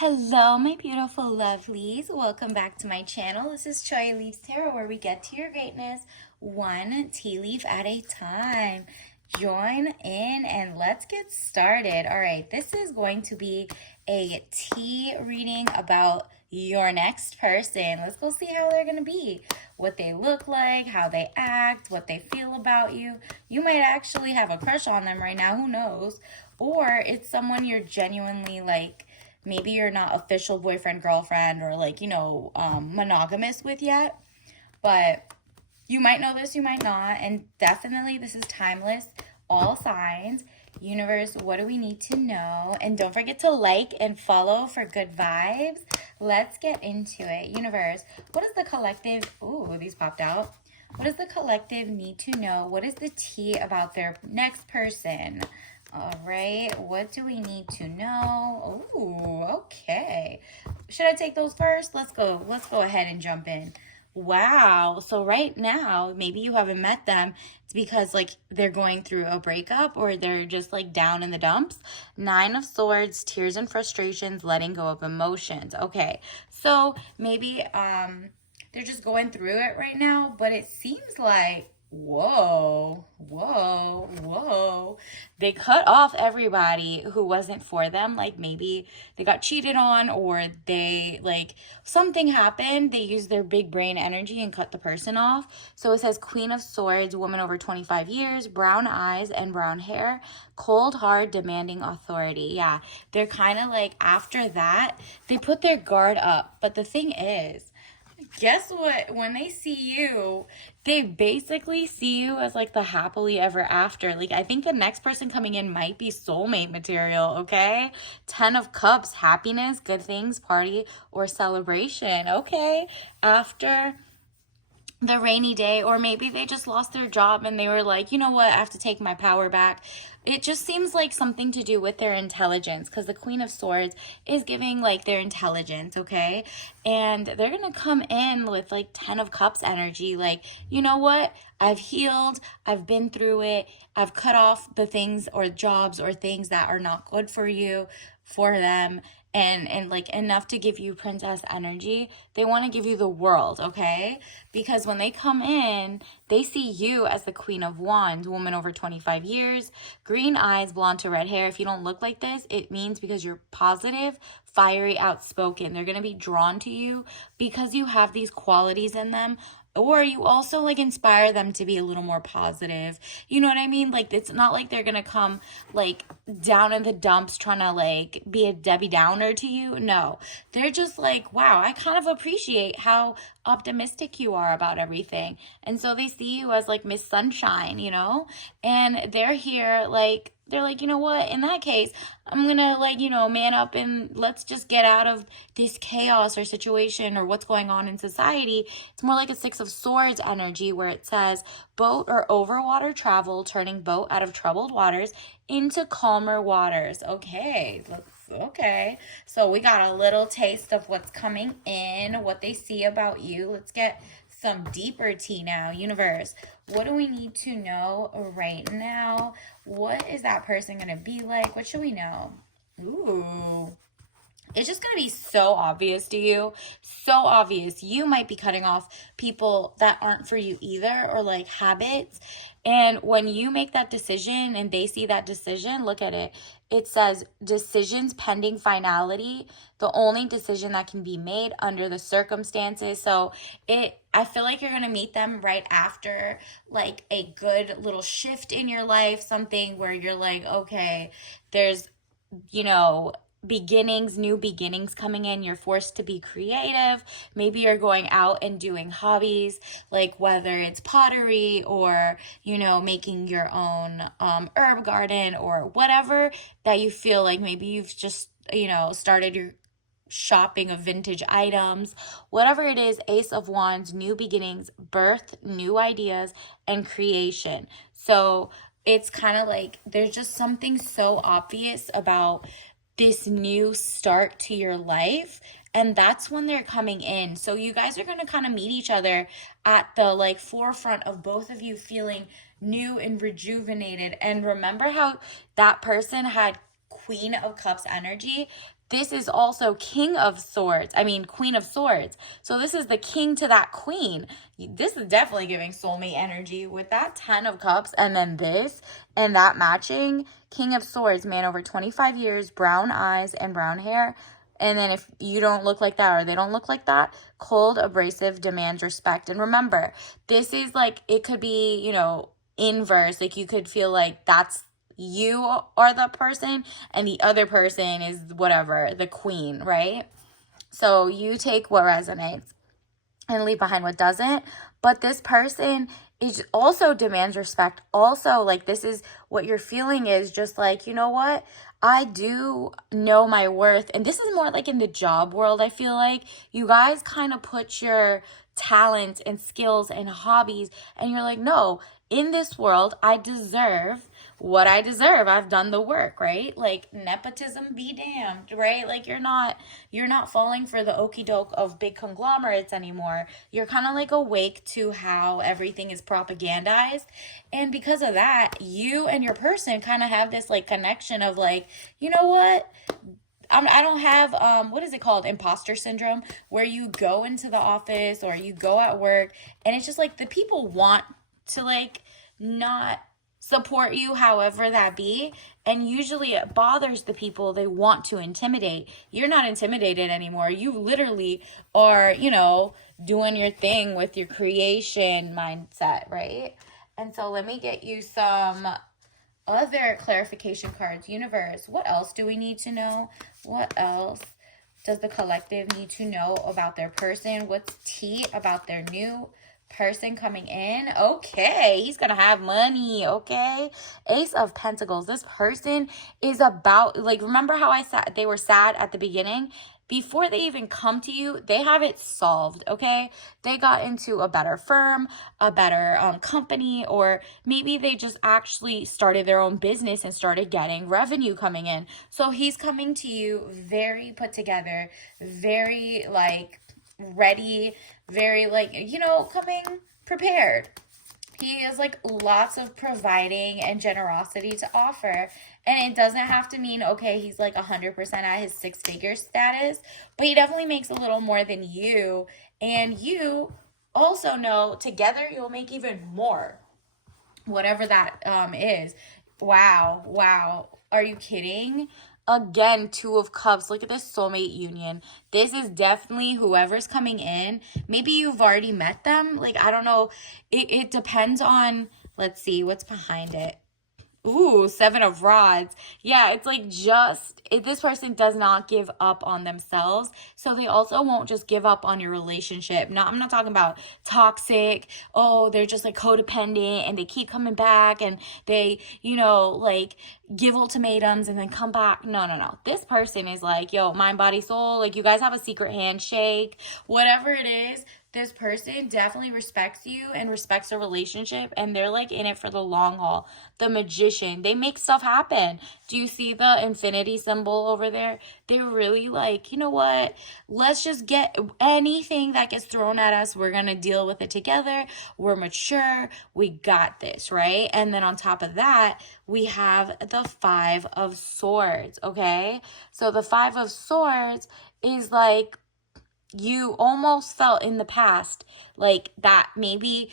Hello, my beautiful lovelies. Welcome back to my channel. This is Choy Leaves Tarot, where we get to your greatness one tea leaf at a time. Join in and let's get started. All right, this is going to be a tea reading about your next person. Let's go see how they're going to be, what they look like, how they act, what they feel about you. You might actually have a crush on them right now, who knows? Or it's someone you're genuinely like, maybe you're not official boyfriend, girlfriend, or monogamous with yet, but you might know this, you might not, and definitely this is timeless. All signs. Universe, what do we need to know? And don't forget to like and follow for good vibes. Let's get into it. Universe, what is the collective? Ooh, these popped out. What does the collective need to know? What is the tea about their next person? All right, what do we need to know? Ooh, okay. Should I take those first? Let's go ahead and jump in. Wow. So right now, maybe you haven't met them. It's because like they're going through a breakup or they're just like down in the dumps. Nine of Swords, tears and frustrations, letting go of emotions. Okay. So maybe they're just going through it right now, but it seems like whoa. They cut off everybody who wasn't for them. Like maybe they got cheated on or they like something happened. They used their big brain energy and cut the person off. So it says Queen of Swords, woman over 25 years, brown eyes and brown hair, cold, hard, demanding authority. Yeah, they're kind of like after that, they put their guard up. But the thing is, guess what? When they see you, they basically see you as like the happily ever after. Like, I think the next person coming in might be soulmate material, okay? 10 of Cups, happiness, good things, party, or celebration, okay? After the rainy day, or maybe they just lost their job and they were like, you know what, I have to take my power back. It just seems like something to do with their intelligence, because the Queen of Swords is giving like their intelligence, okay? And they're gonna come in with like 10 of Cups energy, like, you know what, I've healed, I've been through it, I've cut off the things or jobs or things that are not good for you, for them, and like enough to give you princess energy. They want to give you the world, okay? Because when they come in, they see you as the Queen of Wands, woman over 25 years, green eyes, blonde to red hair. If you don't look like this, it means because you're positive, fiery, outspoken. They're going to be drawn to you because you have these qualities in them, or you also like inspire them to be a little more positive. You know what I mean? Like, it's not like they're gonna come like down in the dumps trying to like be a Debbie Downer to you. No, they're just like, wow, I kind of appreciate how optimistic you are about everything. And so they see you as like Miss Sunshine, you know? And they're here like, they're like, you know what, in that case, I'm gonna like, man up and let's just get out of this chaos or situation or what's going on in society. It's more like a Six of Swords energy, where it says boat or over water travel, turning boat out of troubled waters into calmer waters. Okay. So we got a little taste of what's coming in, what they see about you. Let's get some deeper tea now. Universe, what do we need to know right now? What is that person going to be like? What should we know? Ooh. It's just going to be so obvious to you. So obvious. You might be cutting off people that aren't for you either, or like habits. And when you make that decision and they see that decision, look at it. It says decisions pending finality, the only decision that can be made under the circumstances. So I feel like you're going to meet them right after like a good little shift in your life, something where you're like, okay, there's, you know, new beginnings coming in. You're forced to be creative. Maybe you're going out and doing hobbies, like whether it's pottery or, making your own herb garden or whatever that you feel like. Maybe you've just, started your shopping of vintage items, whatever it is. Ace of Wands, new beginnings, birth, new ideas, and creation. So it's kind of like there's just something so obvious about this new start to your life, and that's when they're coming in. So you guys are going to kind of meet each other at the like forefront of both of you feeling new and rejuvenated. And remember how that person had Queen of Cups energy, this is also King of Swords. I mean, Queen of Swords. So this is the king to that queen. This is definitely giving soulmate energy with that 10 of Cups and then this and that matching. King of Swords, man over 25 years, brown eyes and brown hair. And then if you don't look like that or they don't look like that, cold, abrasive, demands respect. And remember, this is like, it could be, you know, inverse. Like you could feel like that's you are the person and the other person is whatever, the queen, right? So you take what resonates and leave behind what doesn't. But this person is also demands respect. Also, like, this is what you're feeling is just like, you know what? I do know my worth. And this is more like in the job world, I feel like. You guys kind of put your talent and skills and hobbies and you're like, no, in this world, I deserve what I deserve. I've done the work, right? Like nepotism be damned, right? Like you're not falling for the okie doke of big conglomerates anymore. You're kind of like awake to how everything is propagandized. And because of that, you and your person kind of have this like connection of like, you know what? I don't have, what is it called? Imposter syndrome, where you go into the office or you go at work and it's just like the people want to like not support you however that be, and usually it bothers the people they want to intimidate. You're not intimidated anymore. You literally are, you know, doing your thing with your creation mindset, right? And so let me get you some other clarification cards. Universe, what else do we need to know? What else does the collective need to know about their person? What's tea about their new person coming in? Okay, he's gonna have money. Okay, Ace of Pentacles. This person is about, like, remember how I said they were sad at the beginning? Before they even come to you, they have it solved, okay? They got into a better firm, a better company, or maybe they just actually started their own business and started getting revenue coming in. So he's coming to you very put together, very like ready, very like, you know, coming prepared. He has like lots of providing and generosity to offer. And it doesn't have to mean, okay, he's like 100% at his 6-figure status, but he definitely makes a little more than you. And you also know together you'll make even more, whatever that is. Wow. Wow. Are you kidding? Again, 2 of Cups. Look at this soulmate union. This is definitely whoever's coming in. Maybe you've already met them. Like, I don't know. It depends on, let's see, what's behind it. Ooh, 7 of Rods. Yeah, it's like this person does not give up on themselves. So they also won't just give up on your relationship. No, I'm not talking about toxic. Oh, they're just like codependent and they keep coming back and they, you know, like give ultimatums and then come back. No, no, no. This person is like, yo, mind, body, soul. Like you guys have a secret handshake, whatever it is. This person definitely respects you and respects the relationship, and they're like in it for the long haul. The Magician, they make stuff happen. Do you see the infinity symbol over there? They're really like, you know what? Let's just get anything that gets thrown at us. We're going to deal with it together. We're mature. We got this, right? And then on top of that, we have the 5 of Swords, okay? So the 5 of Swords is like, you almost felt in the past like that maybe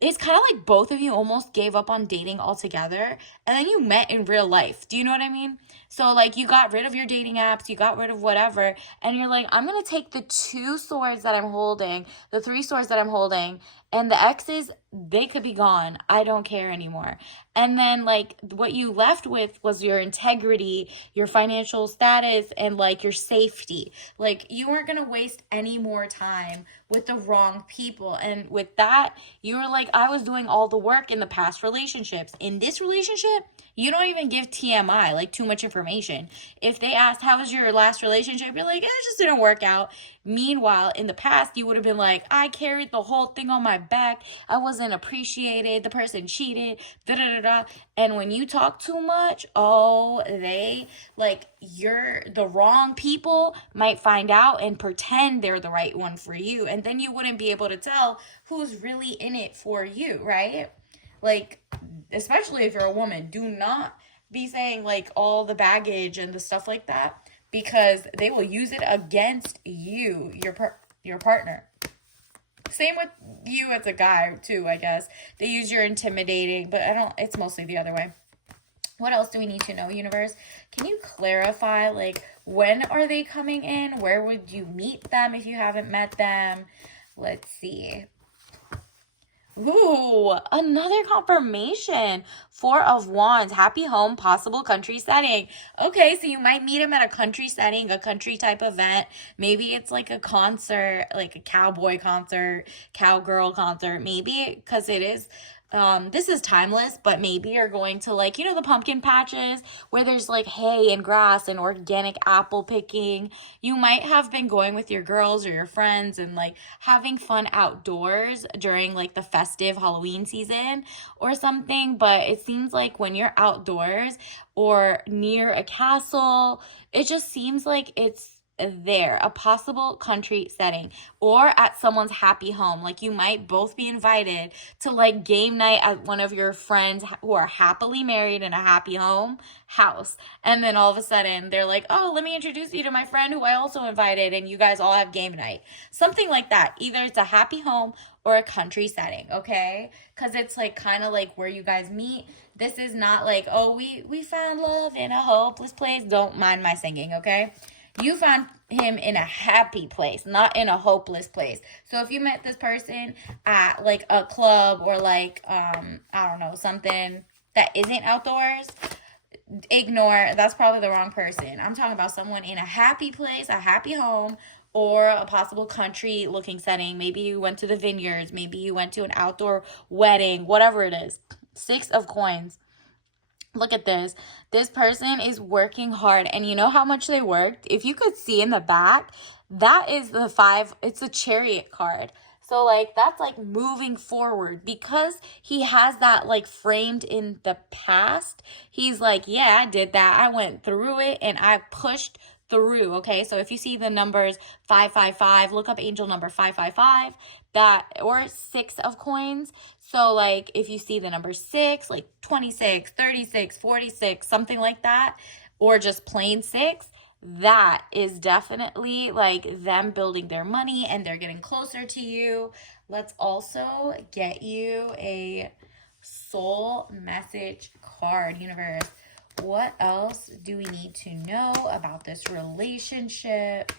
it's kind of like both of you almost gave up on dating altogether and then you met in real life. Do you know what I mean? So like you got rid of your dating apps, you got rid of whatever, and you're like, I'm going to take the 2 swords that I'm holding, the 3 swords that I'm holding, and the exes, they could be gone. I don't care anymore. And then like what you left with was your integrity, your financial status, and like your safety. Like you weren't going to waste any more time with the wrong people. And with that, you were like, I was doing all the work in the past relationships. In this relationship, you don't even give TMI, like too much information. If they asked, how was your last relationship? You're like, it just didn't work out. Meanwhile, in the past, you would have been like, I carried the whole thing on my back. I wasn't appreciated. The person cheated. Da da da da. And when you talk too much, oh, you're the wrong people might find out and pretend they're the right one for you. And then you wouldn't be able to tell who's really in it for you, right? Like, especially if you're a woman, do not be saying like all the baggage and the stuff like that, because they will use it against you, your partner. Same with you as a guy too, I guess. They use your intimidating, but I don't, it's mostly the other way. What else do we need to know, universe? Can you clarify, like, when are they coming in? Where would you meet them if you haven't met them? Let's see. Ooh, another confirmation. Four of Wands, happy home, possible country setting. Okay, so you might meet him at a country setting, a country type event. Maybe it's like a concert, like a cowboy concert, cowgirl concert. Maybe because it is this is timeless, but maybe you're going to, like, the pumpkin patches where there's like hay and grass and organic apple picking. You might have been going with your girls or your friends and like having fun outdoors during like the festive Halloween season or something. But it seems like when you're outdoors or near a castle, it just seems like it's there, a possible country setting, or at someone's happy home. Like you might both be invited to like game night at one of your friends who are happily married in a happy home house, and then all of a sudden they're like, oh, let me introduce you to my friend who I also invited, and you guys all have game night, something like that. Either it's a happy home or a country setting, okay? Because it's like kind of like where you guys meet. This is not like, oh, we found love in a hopeless place. Don't mind my singing, okay? You found him in a happy place, not in a hopeless place. So if you met this person at like a club or like I don't know, something that isn't outdoors, ignore, that's probably the wrong person. I'm talking about someone in a happy place, a happy home, or a possible country looking setting. Maybe you went to the vineyards, maybe you went to an outdoor wedding, whatever it is. 6 of coins. Look at this. This person is working hard, and you know how much they worked? If you could see in the back, that is the 5, it's the Chariot card. So like that's like moving forward, because he has that like framed in the past. He's like, yeah, I did that. I went through it and I pushed through. Okay, so if you see the numbers 555, look up angel number 555, that, or 6 of coins. So like if you see the number 6, like 26, 36, 46, something like that, or just plain 6, that is definitely like them building their money and they're getting closer to you. Let's also get you a soul message card, universe. What else do we need to know about this relationship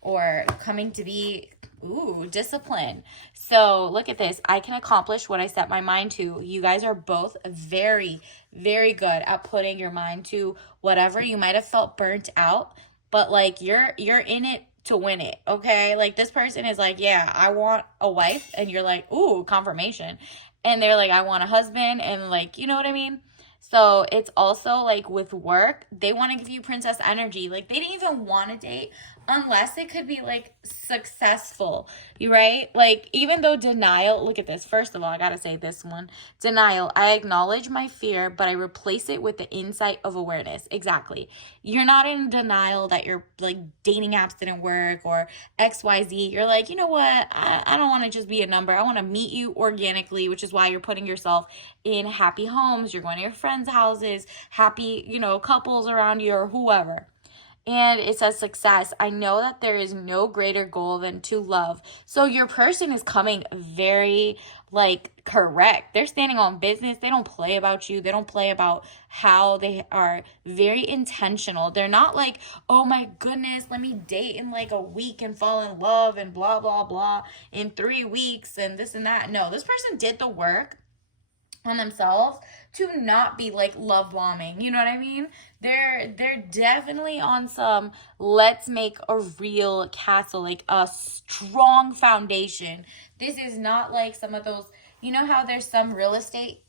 or coming to be? Ooh, discipline. So look at this. I can accomplish what I set my mind to. You guys are both very, very good at putting your mind to whatever. You might have felt burnt out, but like you're in it to win it, okay? Like this person is like, yeah, I want a wife, and you're like, ooh, confirmation. And they're like, I want a husband, and like, you know what I mean? So it's also like with work, they want to give you princess energy. Like they didn't even want to date unless it could be like successful, you right? Like even though denial, look at this. First of all, I got to say this one. Denial, I acknowledge my fear, but I replace it with the insight of awareness. Exactly. You're not in denial that your like dating apps didn't work or XYZ. You're like, you know what? I don't want to just be a number. I want to meet you organically, which is why you're putting yourself in happy homes. You're going to your friends' houses, happy, couples around you or whoever. And it says success. I know that there is no greater goal than to love. So your person is coming very like correct. They're standing on business. They don't play about you. They don't play about how they are very intentional. They're not like, oh my goodness, let me date in like a week and fall in love and blah, blah, blah in 3 weeks and this and that. No, this person did the work on themselves to not be like love bombing. You know what I mean? They're definitely on some let's make a real castle, like a strong foundation. This is not like some of those, you know how there's some real estate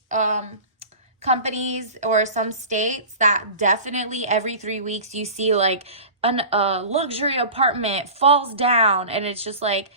companies or some states that definitely every 3 weeks you see like a luxury apartment falls down, and it's just like,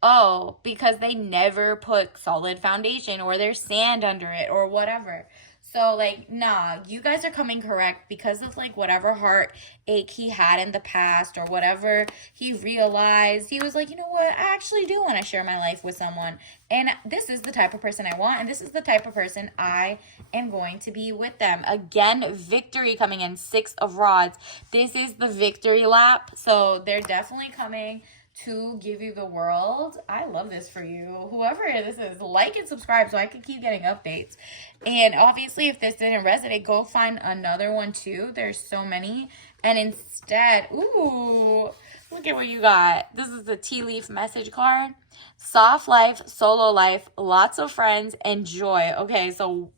oh, because they never put solid foundation or there's sand under it or whatever. So, like, nah, you guys are coming correct because of, like, whatever heartache he had in the past or whatever he realized. He was like, you know what? I actually do want to share my life with someone. And this is the type of person I want. And this is the type of person I am going to be with them. Again, victory coming in. 6 of Rods. This is the victory lap. So, they're definitely coming to give you the world. I love this for you. Whoever this is, like and subscribe so I can keep getting updates. And obviously, if this didn't resonate, go find another one too. There's so many. And instead, ooh, look at what you got. This is the tea leaf message card. Soft life, solo life, lots of friends, and joy. Okay, so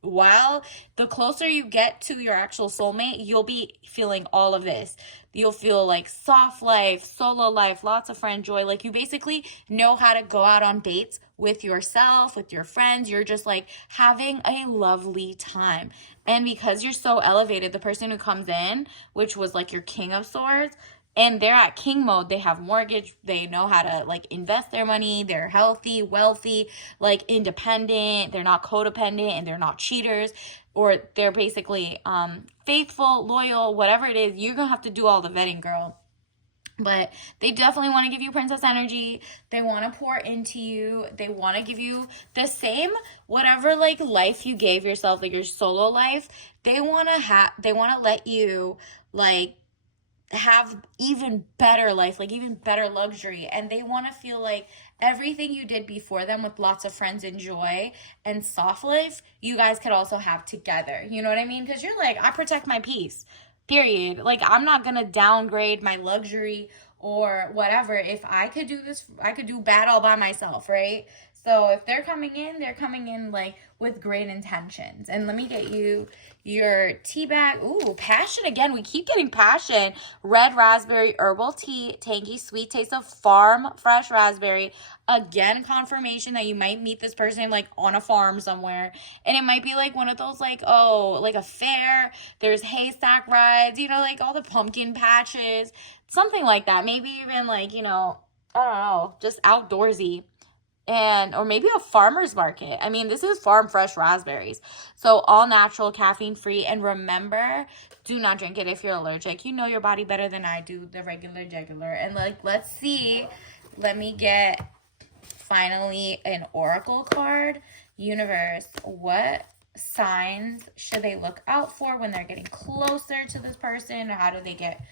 while the closer you get to your actual soulmate, you'll be feeling all of this. You'll feel like soft life, solo life, lots of friend joy. Like you basically know how to go out on dates with yourself, with your friends. You're just like having a lovely time. And because you're so elevated, the person who comes in, which was like your King of Swords, and they're at king mode. They have mortgage. They know how to like invest their money. They're healthy, wealthy, like independent. They're not codependent and they're not cheaters, or they're basically faithful, loyal, whatever it is. You're going to have to do all the vetting, girl. But they definitely want to give you princess energy. They want to pour into you. They want to give you the same whatever like life you gave yourself, like your solo life. They want to let you like have even better life, like even better luxury. And they want to feel like everything you did before them with lots of friends and joy and soft life, you guys could also have together. You know what I mean? Because you're like, I protect my peace, period. Like, I'm not going to downgrade my luxury or whatever. If I could do this, I could do bad all by myself, right? So if they're coming in like with great intentions. And let me get you your tea bag. Ooh, passion again. We keep getting passion. Red raspberry herbal tea, tangy sweet taste of farm fresh raspberry. Again, confirmation that you might meet this person like on a farm somewhere. And it might be like one of those like, oh, like a fair. There's haystack rides, you know, like all the pumpkin patches, something like that. Maybe even like, you know, I don't know, just outdoorsy. And or maybe a farmer's market. I mean, this is farm fresh raspberries. So all natural, caffeine free. And remember, do not drink it if you're allergic. You know your body better than I do, the regular jugular. And like, let's see. Let me get finally an oracle card. Universe, what signs should they look out for when they're getting closer to this person? Or how do they get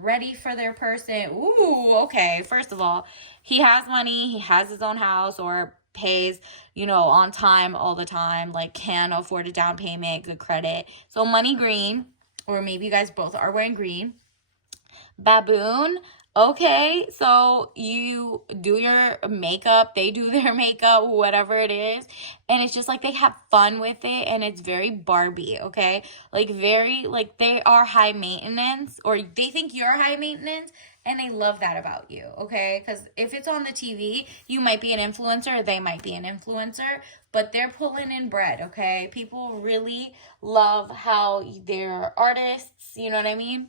ready for their person? Ooh, okay. First of all, he has money, he has his own house, or pays, you know, on time all the time, like can afford a down payment, good credit. So money green, or maybe you guys both are wearing green. Baboon. Okay, so you do your makeup, they do their makeup, whatever it is, and it's just like they have fun with it, and it's very Barbie, okay? Like very, like they are high maintenance, or they think you're high maintenance, and they love that about you, okay? Because if it's on the TV, you might be an influencer, they might be an influencer, but they're pulling in bread, okay? People really love how they're artists, you know what I mean?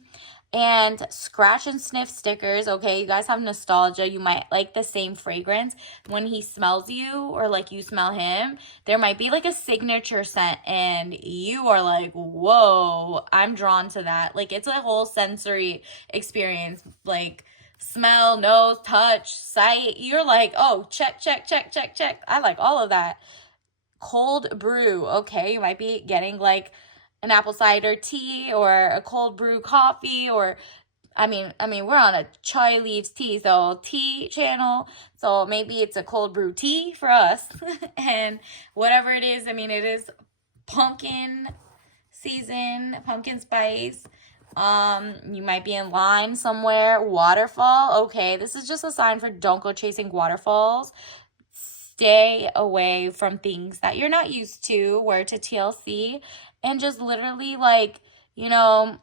And scratch and sniff stickers. Okay, you guys have nostalgia. You might like the same fragrance when he smells you, or like you smell him. There might be like a signature scent and you are like, whoa, I'm drawn to that. Like it's a whole sensory experience, like smell, nose, touch, sight. You're like, oh, check, check, check, check, check. I like all of that. Cold brew. Okay, you might be getting like an apple cider tea or a cold brew coffee, or I mean we're on a chai leaves tea, so tea channel, so maybe it's a cold brew tea for us. And whatever it is, I mean, it is pumpkin season, pumpkin spice. You might be in line somewhere. Waterfall. Okay, this is just a sign for don't go chasing waterfalls. Stay away from things that you're not used to. Wear to TLC. And just literally like, you know,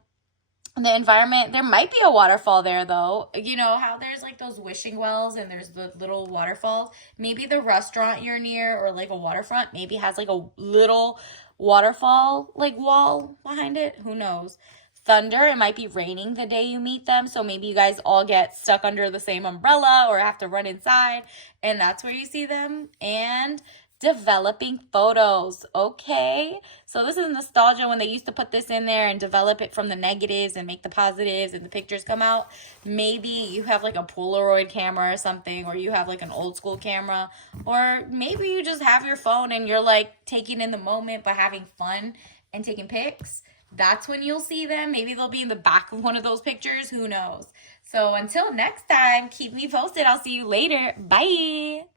the environment. There might be a waterfall there though. You know how there's like those wishing wells and there's the little waterfalls. Maybe the restaurant you're near or like a waterfront maybe has like a little waterfall like wall behind it. Who knows? Thunder. It might be raining the day you meet them, so maybe you guys all get stuck under the same umbrella or have to run inside, and that's where you see them. And developing photos. Okay, so this is nostalgia when they used to put this in there and develop it from the negatives and make the positives and the pictures come out. Maybe you have like a Polaroid camera or something, or you have like an old school camera, or maybe you just have your phone and you're like taking in the moment but having fun and taking pics. That's when you'll see them. Maybe they'll be in the back of one of those pictures. Who knows? So until next time, keep me posted. I'll see you later. Bye.